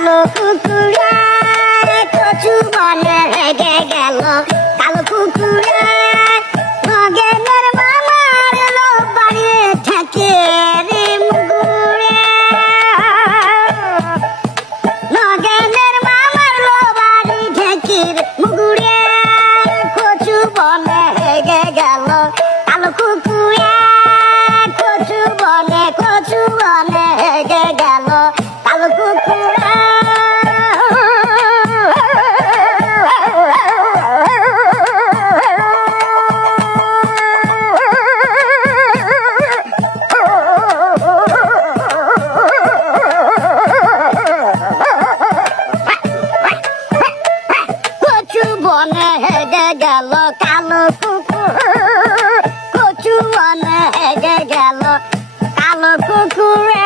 কালো কুকুরে কচু বনে হেগে গেল কালো কুকুরে নগেনের মামার লো বাড়ি থেকে রে মুগুরে নগেনের মামার লো বাড়ি থেকে মুগুরে কচু বনে হেগে গেল কালো কুকুরে কচু বনে হেগে গেল কালো কুকুরে কচু বনে হেগে গেল কালো কুকুর কচু বনে হেগে গেল কালো কুকুরে